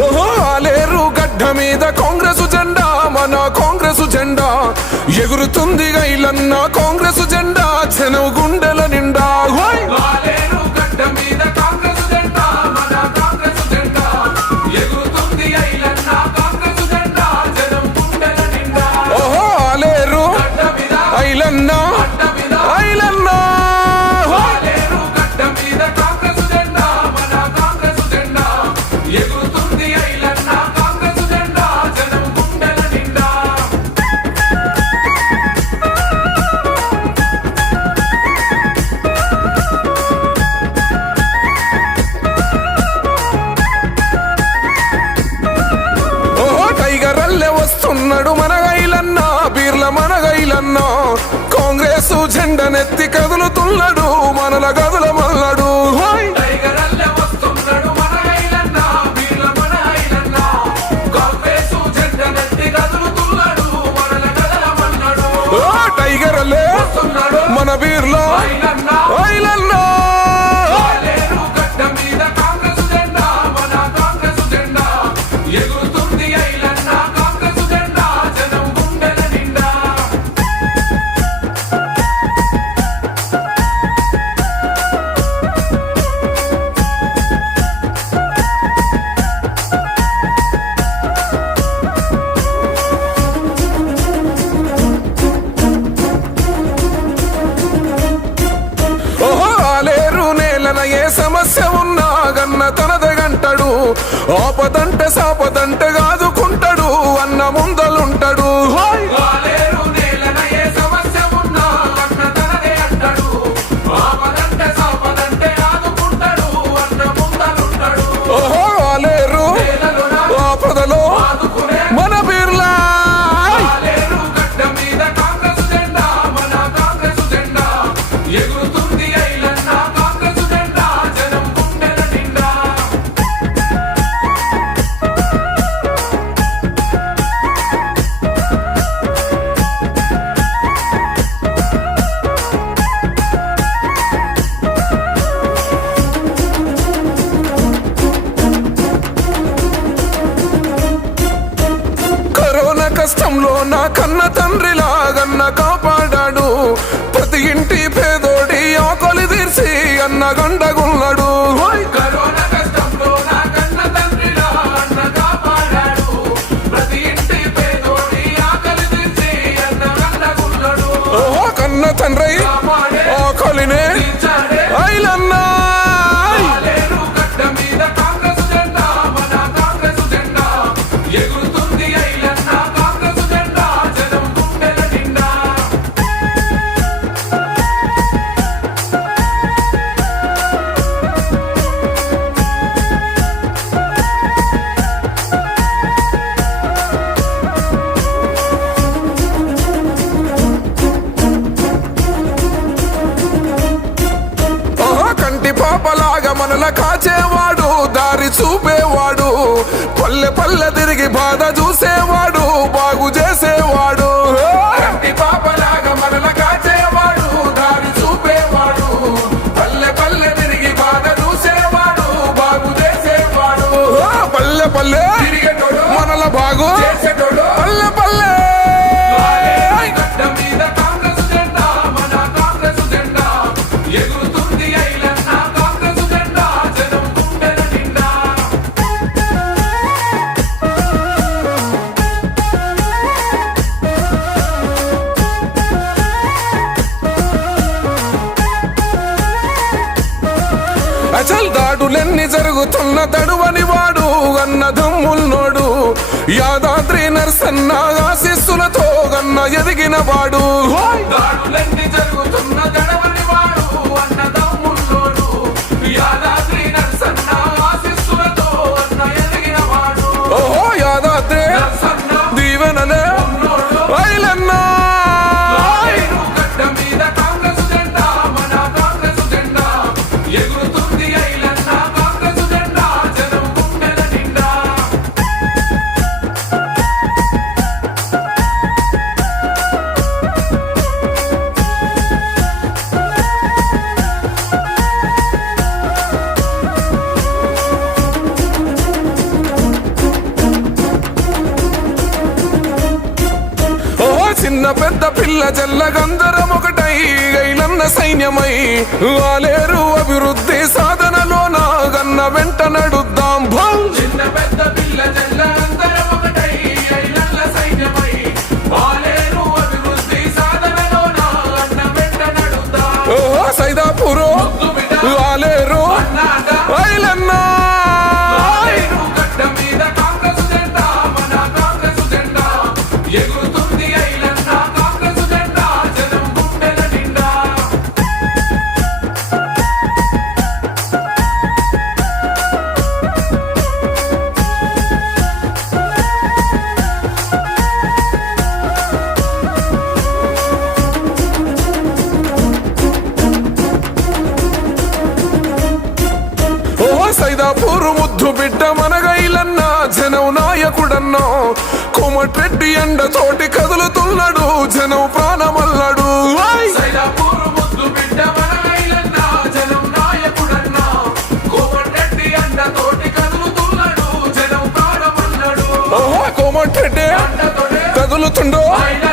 ఓహో ఆలేరు గడ్డ మీద కాంగ్రెస్ జెండా, మన కాంగ్రెస్ జెండా ఎగురుతుంది గైలన్న కాంగ్రెస్ జెండా జనం గుండెల నిండా. ఆలేరు గడ్డ మీద కాంగ్రెస్ జెండా, మన కాంగ్రెస్ జెండా ఎగురుతుంది గైలన్న కాంగ్రెస్ జెండా జనం గుండెల నిండా. ఓహో ఆలేరు ఐలన్న ఐలన్న ఆలేరు గడ్డ మీద కాంగ్రెస్ జెండా, మన కాంగ్రెస్ జెండా ఎగురుతుంది ఐలన్న కాంగ్రెస్ జెండా జనం గుండెల నిండా. ఓహో టైగర్ అల్లె వస్తున్నాడు మన గైలన్న, బీర్ల మన గైలన్న కాంగ్రెస్ జెండనెత్తి కదులుతున్నాడు మనల గదుల మల్లడు. టైగర్ అల్లే మన బీర్లో ఐలన్న ఏ సమస్య ఉన్నా గన్న తనదగంటాడు, ఆపదంటే సాపదంటే కాదుకుంటాడు అన్న ముందలుంటాడు. ఓహో ఆలేరు ఆపదలో మన బిర్లా కష్టంలో నా కన్న తండ్రిలాగన్న కాపాడాడు, ప్రతి ఇంటి పేదోడి ఆకలి తీర్చి అన్న గండగున్నాడు. ఓహో కన్న తండ్రి ఆకలినే ఐలన్న పాపలాగా మనల కాచేవాడు, దారి చూపేవాడు, పల్లె పల్లె తిరిగి బాధ చూసేవాడు, బాగు చేసేవాడు. పాపలాగా మనల కాచేవాడు, దారి చూపేవాడు, పల్లె పల్లె తిరిగి బాధ చూసేవాడు, బాగు చేసేవాడు. పల్లె పల్లె మనల బాగు చేసేటోడు, పల్లె పల్లె అచల్ దాడులెన్ని జరుగుతున్న తడువని వాడు అన్న దమ్ముల్నోడు, యాదాద్రి నరసన్న ఆశీస్సులతో గన్న ఎదిగిన వాడు. దాడులెన్ని జరుగుతున్న తడువని వాడు అన్న దమ్ముల్నోడు, యాదాద్రి నరసన్న ఆశీస్సులతో గన్న ఎదిగిన వాడు. ఓహో యాదాద్రి దీవెనలే ఐలన్న పెద్ద పిల్ల జల్లగందరం ఒకటై గైలన్న సైన్యమై వాలేరు అభివృద్ధి సాధనలోన గన్న వెంట నడుద్దాం భం చిన్న పెద్ద పిల్ల జల్లగందరం ఒకటై గైలన్న సైన్యమై వాలేరు అభివృద్ధి సాధనలోన గన్న వెంట నడుద్దాం. ఓహో సైదాపూరు వాలేరు ఐలన్నా వాలేరు గడ్డ మీద కాంగ్రెస్ జెండా, మన కాంగ్రెస్ జెండా ఎగురుతుంది ఐలన్న కాంగ్రెస్ జెండా జనం గుండెల నిండా. ఓహో సైదాపూరు ముద్దు బిడ్డ మనగైలన్న జనం నాయకుడన్నో కోమటిరెడ్డి ఎండ తోటి కదులుతున్నాడు జనం ప్రాణమల్లడు సైదాపూరు ముద్దు బిడ్డ మన ఐలన్న జనం నాయకుడన్నా, కోమటిరెడ్డి అండతోటి కదులుతున్నాడు జనం ప్రాణమన్నాడు. ఓహో కోమటిరెడ్డి అండతోటే కదులుతుండో ఐలన్న